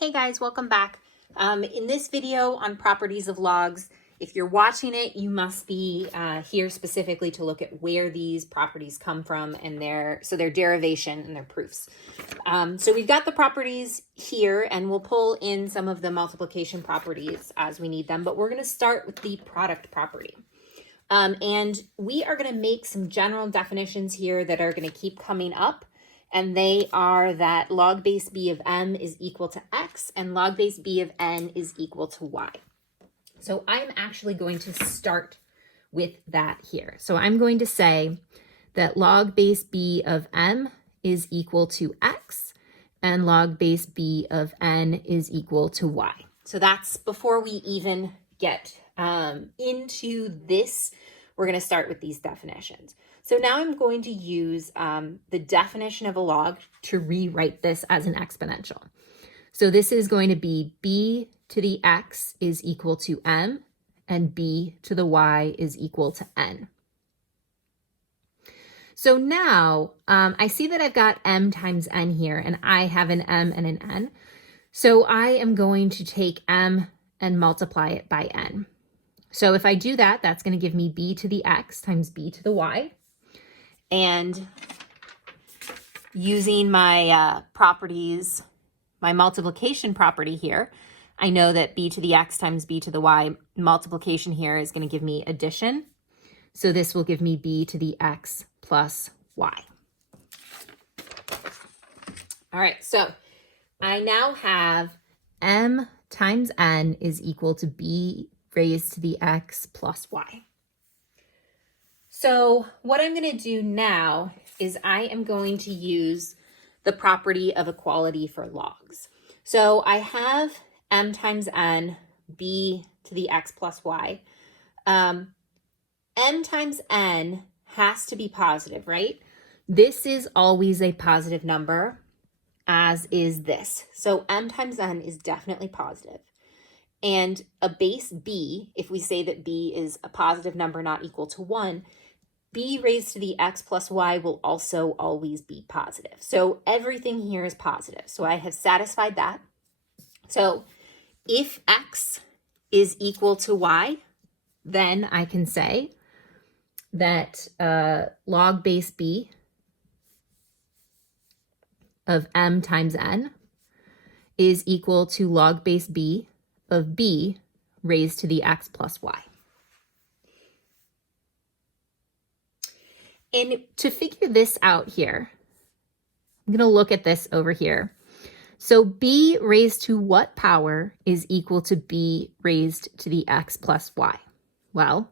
Hey guys, welcome back. In this video on properties of logs, if you're watching it, you must be here specifically to look at where these properties come from and their derivation and their proofs. So we've got the properties here, and we'll pull in some of the multiplication properties as we need them, but we're going to start with the product property. And we are going to make some general definitions here that are going to keep coming up. And they are that log base b of m is equal to x and log base b of n is equal to y. So I'm actually going to start with that here. So I'm going to say that log base b of m is equal to x and log base b of n is equal to y. So that's before we even get into this. We're going to start with these definitions. So now I'm going to use the definition of a log to rewrite this as an exponential. So this is going to be b to the x is equal to m and b to the y is equal to n. So now I see that I've got m times n here, and I have an m and an n. So I am going to take m and multiply it by n. So if I do that, that's going to give me b to the x times b to the y. And using my properties, my multiplication property here, I know that b to the x times b to the y multiplication here is going to give me addition. So this will give me b to the x plus y. All right, so I now have m times n is equal to b raised to the x plus y. So what I'm going to do now is I am going to use the property of equality for logs. So I have m times n, b to the x plus y. M times n has to be positive, right? This is always a positive number, as is this. So m times n is definitely positive. And a base b, if we say that b is a positive number not equal to 1, b raised to the x plus y will also always be positive. So everything here is positive. So I have satisfied that. So if x is equal to y, then I can say that log base b of m times n is equal to log base b of b raised to the x plus y. And to figure this out here, I'm going to look at this over here. So b raised to what power is equal to b raised to the x plus y? Well,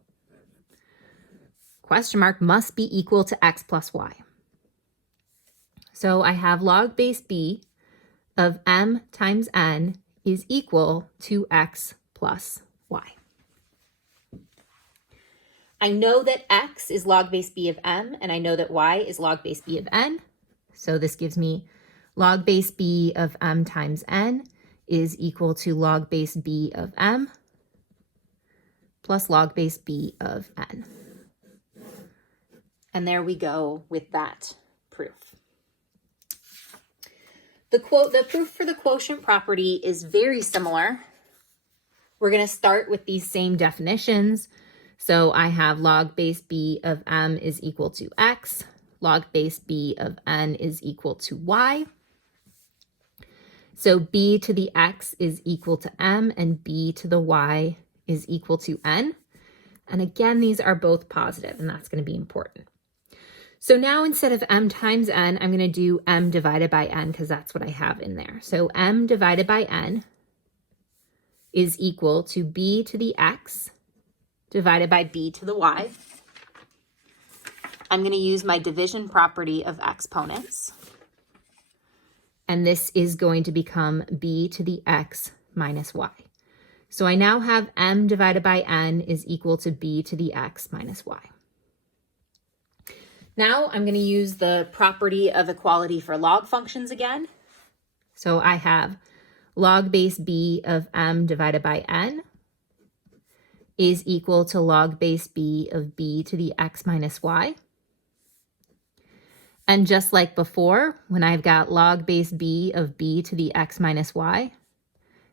question mark must be equal to x plus y. So I have log base b of m times n is equal to x plus y. I know that x is log base b of m, and I know that y is log base b of n. So this gives me log base b of m times n is equal to log base b of m plus log base b of n. And there we go with that proof. The proof for the quotient property is very similar. We're going to start with these same definitions. So I have log base b of m is equal to x, log base b of n is equal to y. So b to the x is equal to m and b to the y is equal to n. And again, these are both positive, and that's going to be important. So now instead of m times n, I'm going to do m divided by n because that's what I have in there. So m divided by n is equal to b to the x divided by b to the y. I'm going to use my division property of exponents. And this is going to become b to the x minus y. So I now have m divided by n is equal to b to the x minus y. Now I'm going to use the property of equality for log functions again. So I have log base b of m divided by n is equal to log base b of b to the x minus y. And just like before, when I've got log base b of b to the x minus y,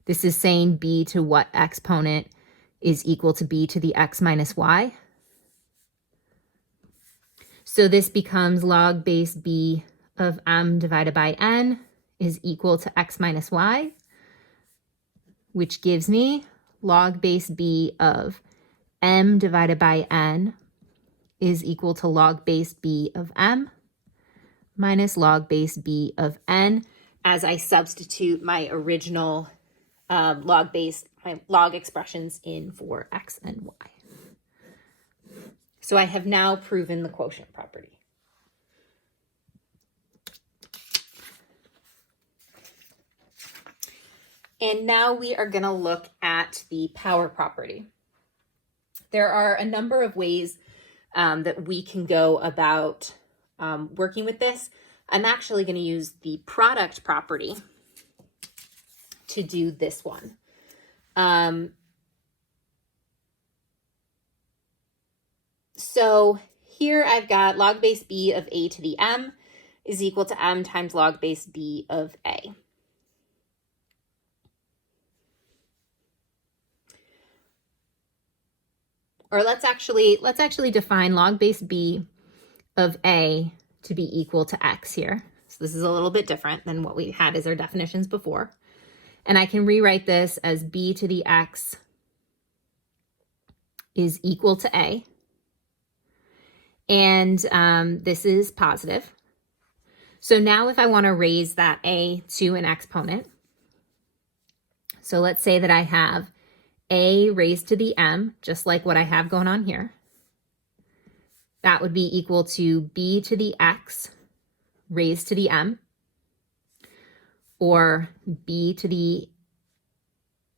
This is saying b to what exponent is equal to b to the x minus y. So this becomes log base b of m divided by n is equal to x minus y, which gives me log base b of m divided by n is equal to log base b of m minus log base b of n as I substitute my original my log expressions in for x and y. So I have now proven the quotient property. And now we are going to look at the power property. There are a number of ways that we can go about working with this. I'm actually going to use the product property to do this one. So here I've got log base b of a to the m is equal to m times log base b of a. Or let's actually define log base b of a to be equal to x here. So this is a little bit different than what we had as our definitions before. And I can rewrite this as b to the x is equal to a. And this is positive. So now if I want to raise that a to an exponent, so let's say that I have a raised to the m, just like what I have going on here. That would be equal to b to the x raised to the m, or b to the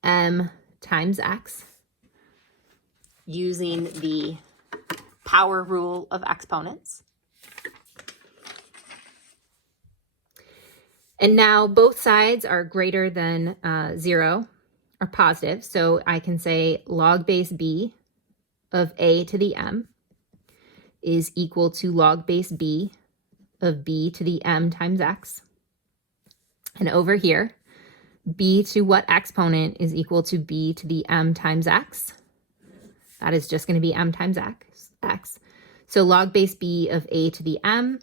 m times x, using the power rule of exponents. And now both sides are greater than 0, or positive. So I can say log base b of a to the m is equal to log base b of b to the m times x. And over here, b to what exponent is equal to b to the m times x? That is just going to be m times x. So log base b of a to the m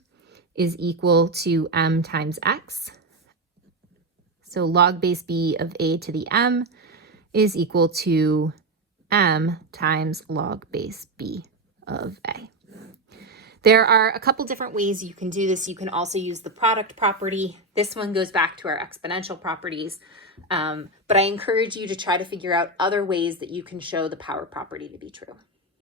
is equal to m times x. So log base b of a to the m is equal to m times log base b of a. There are a couple different ways you can do this. You can also use the product property. This one goes back to our exponential properties, but I encourage you to try to figure out other ways that you can show the power property to be true.